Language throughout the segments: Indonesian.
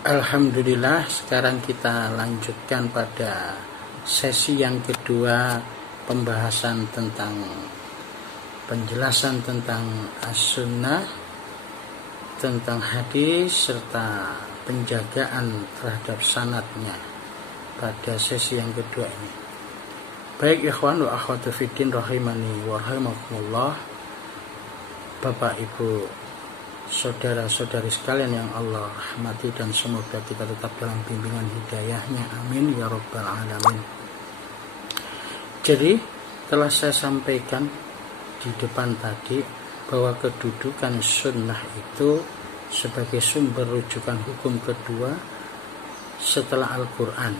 Alhamdulillah, sekarang kita lanjutkan pada sesi yang kedua, pembahasan tentang penjelasan tentang as-sunnah, tentang hadis serta penjagaan terhadap sanadnya pada sesi yang kedua ini. Baik ikhwan wa akhwatu fiddin rahimani wa rahimakumullah, Bapak Ibu, saudara-saudari sekalian yang Allah rahmati, dan semoga kita tetap dalam bimbingan hidayahnya, amin ya rabbal alamin. Jadi telah saya sampaikan di depan tadi bahwa kedudukan sunnah itu sebagai sumber rujukan hukum kedua setelah Al-Quran.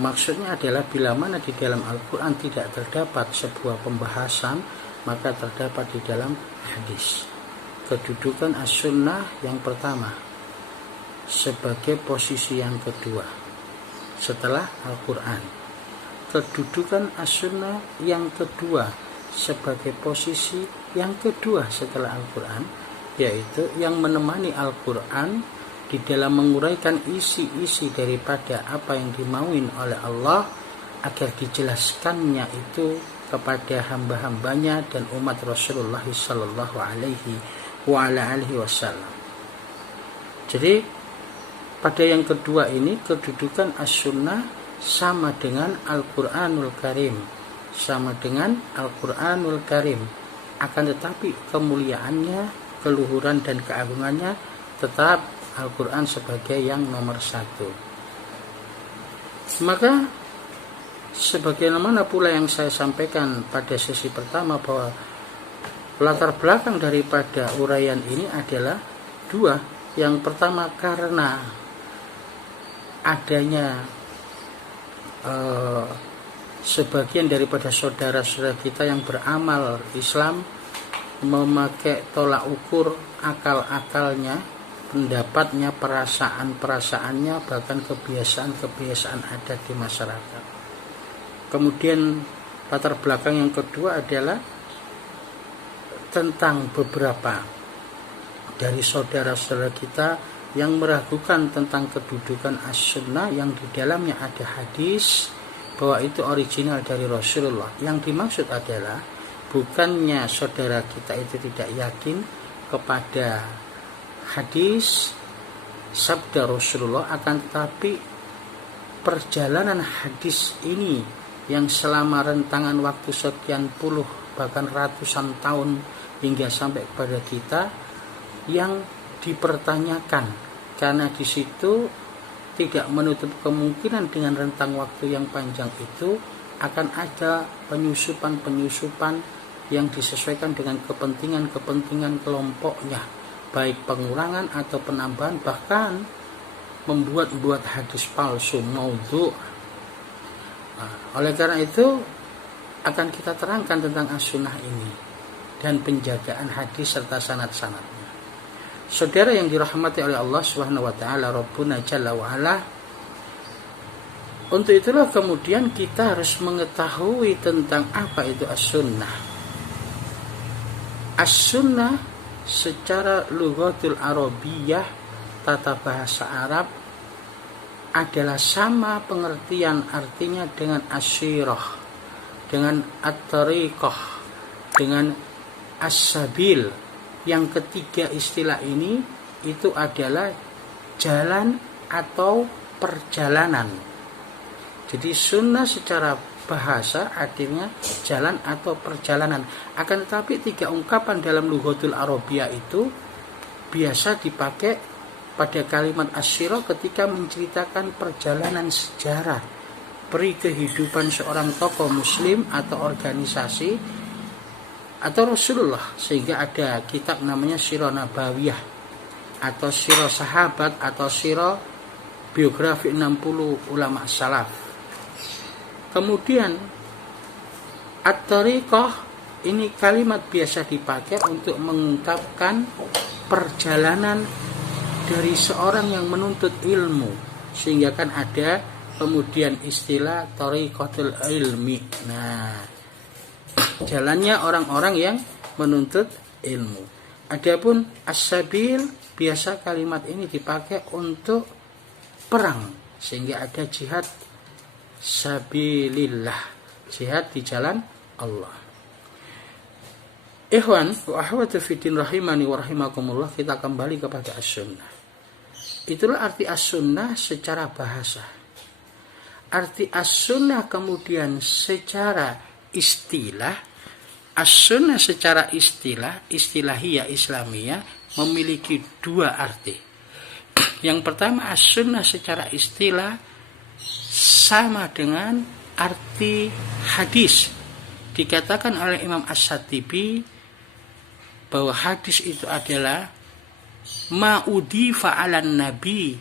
Maksudnya adalah bila mana di dalam Al-Quran tidak terdapat sebuah pembahasan, maka terdapat di dalam hadis. Kedudukan as-sunnah yang pertama sebagai posisi yang kedua setelah Al-Quran. Kedudukan as-sunnah yang kedua sebagai posisi yang kedua setelah Al-Quran, yaitu yang menemani Al-Quran di dalam menguraikan isi-isi daripada apa yang dimauin oleh Allah agar dijelaskannya itu kepada hamba-hambanya dan umat Rasulullah sallallahu alaihi wa ala alihi wasallam. Jadi pada yang kedua ini kedudukan as-sunnah sama dengan Al-Quranul Karim, sama dengan Al-Quranul Karim, akan tetapi kemuliaannya, keluhuran dan keagungannya tetap Al-Quran sebagai yang nomor satu. Maka sebagaimana pula yang saya sampaikan pada sesi pertama, bahwa latar belakang daripada uraian ini adalah dua. Yang pertama karena adanya sebagian daripada saudara-saudara kita yang beramal Islam memakai tolak ukur akal-akalnya, pendapatnya, perasaan-perasaannya, bahkan kebiasaan-kebiasaan adat di masyarakat. Kemudian latar belakang yang kedua adalah tentang beberapa dari saudara-saudara kita yang meragukan tentang kedudukan as-sunnah yang di dalamnya ada hadis bahwa itu original dari Rasulullah. Yang dimaksud adalah bukannya saudara kita itu tidak yakin kepada hadis sabda Rasulullah, akan tetapi perjalanan hadis ini yang selama rentangan waktu sekian puluh bahkan ratusan tahun hingga sampai kepada kita yang dipertanyakan, karena di situ tidak menutup kemungkinan dengan rentang waktu yang panjang itu akan ada penyusupan-penyusupan yang disesuaikan dengan kepentingan-kepentingan kelompoknya, baik pengurangan atau penambahan, bahkan membuat hadis palsu, maudhu'. Oleh karena itu akan kita terangkan tentang as-sunnah ini dan penjagaan hadis serta sanad-sanadnya. Saudara yang dirahmati oleh Allah Subhanahu wa taala, Rabbuna Jalla wa ala, untuk itulah kemudian kita harus mengetahui tentang apa itu as-sunnah. As-sunnah secara lughatul arabiyyah, tata bahasa Arab, adalah sama pengertian artinya dengan asyirah, dengan at-tariqah, dengan as-sabil. Yang ketiga istilah ini itu adalah jalan atau perjalanan. Jadi sunnah secara bahasa artinya jalan atau perjalanan. Akan tetapi tiga ungkapan dalam lughatul arabiyyah itu biasa dipakai pada kalimat asyirah ketika menceritakan perjalanan sejarah peri kehidupan seorang tokoh muslim atau organisasi atau Rasulullah, sehingga ada kitab namanya Sirah Nabawiyah atau Sirah Sahabat atau Sirah Biografi 60 Ulama Salaf. Kemudian at-tariqah ini kalimat biasa dipakai untuk mengungkapkan perjalanan dari seorang yang menuntut ilmu, sehingga kan ada kemudian istilah tariqatul ilmi. Nah, jalannya orang-orang yang menuntut ilmu. Adapun as-sabil, biasa kalimat ini dipakai untuk perang, sehingga ada jihad sabilillah, jihad di jalan Allah. Ikhwan wa akhwati fiddin rahimani wa rahimakumullah, kita kembali kepada as-sunnah. Itulah arti as-sunnah secara bahasa. Arti as-sunnah kemudian secara istilah, as-sunnah secara istilah, istilahiyah islamiyah memiliki dua arti. Yang pertama, as-sunnah secara istilah sama dengan arti hadis. Dikatakan oleh Imam As-Shatibi bahwa hadis itu adalah ma'udifa 'alan nabi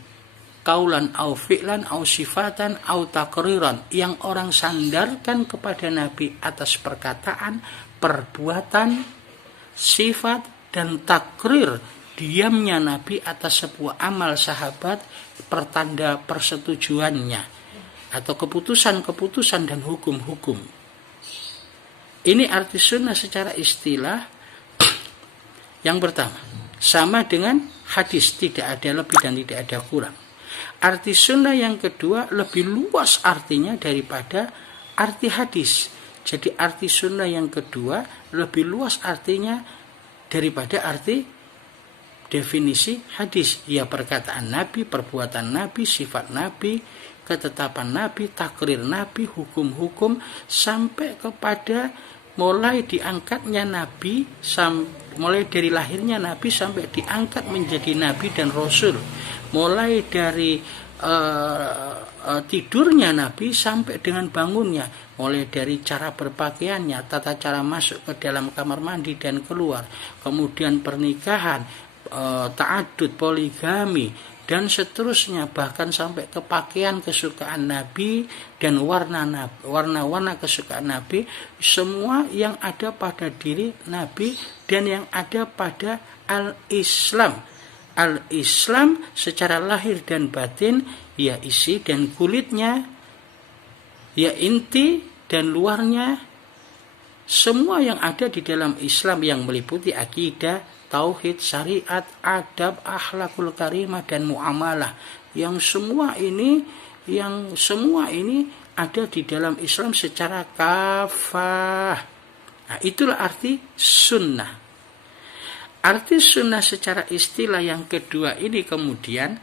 kaulan au fi'lan au sifatan au takriran, yang orang sandarkan kepada nabi atas perkataan, perbuatan, sifat dan takrir, diamnya nabi atas sebuah amal sahabat, pertanda persetujuannya atau keputusan-keputusan dan hukum-hukum. Ini arti sunnah secara istilah yang pertama. Sama dengan hadis, tidak ada lebih dan tidak ada kurang. Arti sunnah yang kedua lebih luas artinya daripada arti hadis. Jadi arti sunnah yang kedua lebih luas artinya daripada arti definisi hadis. Ya, perkataan Nabi, perbuatan Nabi, sifat Nabi, ketetapan Nabi, takrir Nabi, hukum-hukum, sampai kepada mulai diangkatnya Nabi, mulai dari lahirnya Nabi sampai diangkat menjadi Nabi dan Rasul, mulai dari tidurnya Nabi sampai dengan bangunnya, mulai dari cara berpakaiannya, tata cara masuk ke dalam kamar mandi dan keluar, kemudian pernikahan, ta'adud, poligami, dan seterusnya, bahkan sampai ke pakaian kesukaan Nabi dan warna-warna kesukaan Nabi, semua yang ada pada diri Nabi dan yang ada pada al-Islam. Al-Islam secara lahir dan batin, ya isi dan kulitnya, ya inti dan luarnya, semua yang ada di dalam Islam yang meliputi akidah, tauhid, syariat, adab, akhlakul karimah dan muamalah, yang semua ini ada di dalam Islam secara kafah. Nah, itulah arti sunnah. Arti sunnah secara istilah yang kedua ini kemudian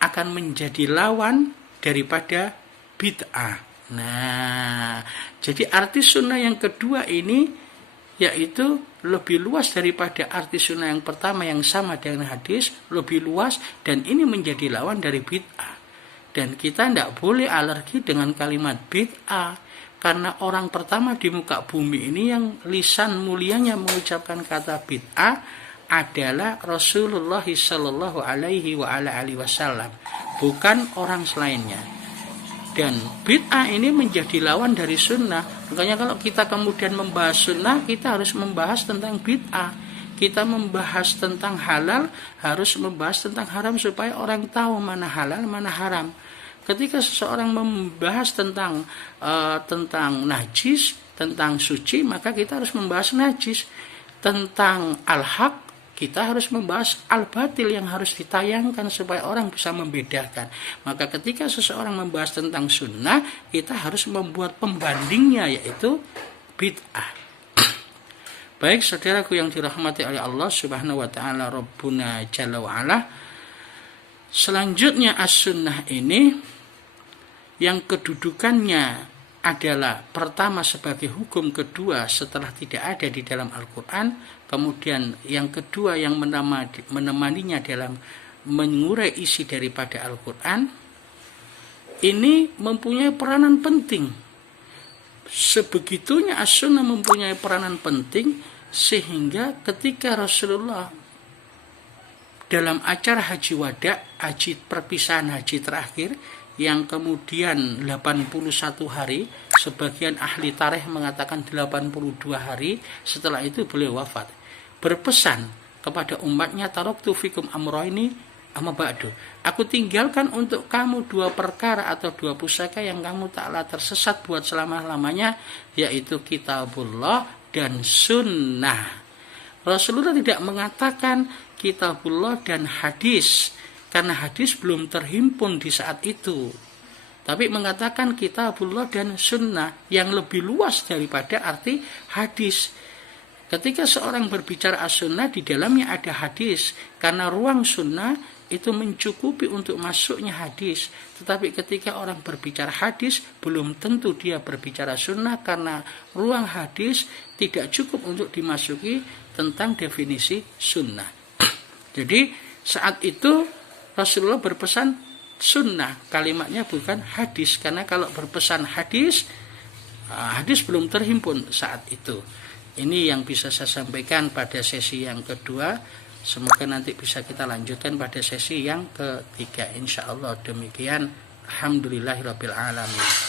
akan menjadi lawan daripada bid'ah. Nah, jadi arti sunnah yang kedua ini yaitu lebih luas daripada arti sunnah yang pertama yang sama dengan hadis, lebih luas, dan ini menjadi lawan dari bid'ah. Dan kita tidak boleh alergi dengan kalimat bid'ah, karena orang pertama di muka bumi ini yang lisan mulianya mengucapkan kata bid'ah adalah Rasulullah sallallahu alaihi wasallam, bukan orang selainnya. Dan bid'ah ini menjadi lawan dari sunnah. Makanya kalau kita kemudian membahas sunnah, kita harus membahas tentang bid'ah. Kita membahas tentang halal, harus membahas tentang haram supaya orang tahu mana halal, mana haram. Ketika seseorang membahas tentang najis, tentang suci, maka kita harus membahas najis. Tentang al-haq, kita harus membahas al-batil yang harus ditayangkan supaya orang bisa membedakan. Maka ketika seseorang membahas tentang sunnah, kita harus membuat pembandingnya, yaitu bid'ah. Baik saudaraku yang dirahmati oleh Allah Subhanahu wa taala Rabbuna Jalla wa Ala, selanjutnya as-sunnah ini yang kedudukannya adalah pertama sebagai hukum, kedua setelah tidak ada di dalam Al-Quran, kemudian yang kedua yang menemaninya dalam mengurai isi daripada Al-Quran, ini mempunyai peranan penting. Sebegitunya as-sunnah mempunyai peranan penting sehingga ketika Rasulullah dalam acara haji wada, haji perpisahan haji terakhir, yang kemudian 81 hari, sebagian ahli tarikh mengatakan 82 hari, setelah itu beliau wafat, berpesan kepada umatnya, taraktu fikum amrayni amma ba'du, aku tinggalkan untuk kamu dua perkara atau dua pusaka yang kamu taklah tersesat buat selama-lamanya, yaitu kitabullah dan sunnah. Rasulullah tidak mengatakan kitabullah dan hadis, karena hadis belum terhimpun di saat itu. Tapi mengatakan kitabullah dan sunnah yang lebih luas daripada arti hadis. Ketika seorang berbicara as-sunnah, di dalamnya ada hadis, karena ruang sunnah itu mencukupi untuk masuknya hadis. Tetapi ketika orang berbicara hadis, belum tentu dia berbicara sunnah, karena ruang hadis tidak cukup untuk dimasuki tentang definisi sunnah. Jadi saat itu Rasulullah berpesan sunnah, kalimatnya bukan hadis, karena kalau berpesan hadis, hadis belum terhimpun saat itu. Ini yang bisa saya sampaikan pada sesi yang kedua. Semoga nanti bisa kita lanjutkan pada sesi yang ketiga, insyaallah. Demikian, alhamdulillahirabbil alamin.